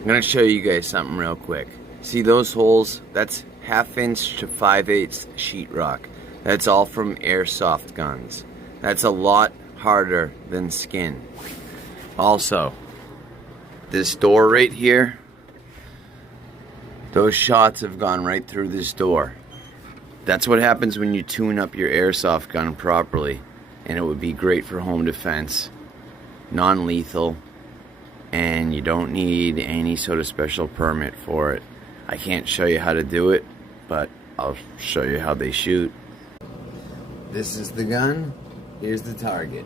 I'm gonna show you guys something real quick. See those holes? That's 1/2 inch to 5/8 sheetrock. That's all from airsoft guns. That's a lot harder than skin. Also, this door right here, those shots have gone right through this door. That's what happens when you tune up your airsoft gun properly, and it would be great for home defense, non-lethal, and you don't need any sort of special permit for it. I can't show you how to do it, but I'll show you how they shoot. This is the gun, here's the target.